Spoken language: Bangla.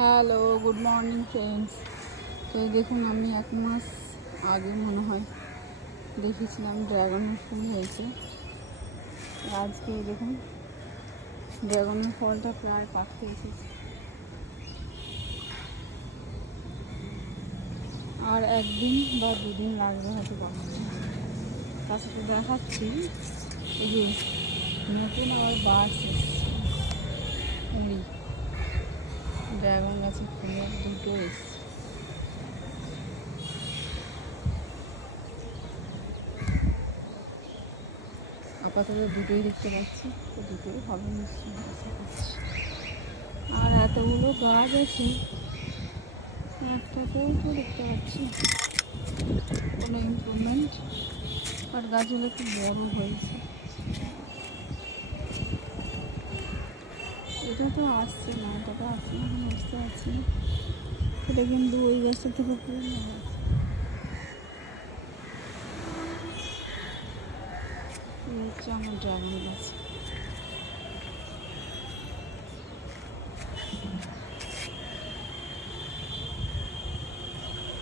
Hello, good morning friends. তো দেখুন, আমি 1 মাস আগে মনে হয় দেখেছিলাম ড্রাগনের ফুল হয়েছে। আজকে দেখুন ড্রাগনের ফলটা প্রায় পাকতে এসেছে, আর 1 দিন বা 2 দিন লাগবে হয়তো পাকতে। তার সাথে দেখাচ্ছি এই যে নতুন আবার বাস এসছে, কুঁড়ি ড্রাগন গাছের ফুলের 2টো এসছে। আপাতত 2টোই দেখতে পাচ্ছি, তো 2টোই হবে নিশ্চয়ই, আশা করছি। আর এতগুলো গাছ আছে, একটাতেও তো দেখতে পাচ্ছি কোনো ইমপ্রুভমেন্ট, আর গাছগুলো একটু বড় হয়েছে। এটা তো আসছে না, এটা তো আসছে না, এখন বুঝতে পারছি না। এটা কিন্তু ওই গাছটা থেকে পুরো নেওয়া আছে। এই হচ্ছে আমার ড্রাগন গাছ।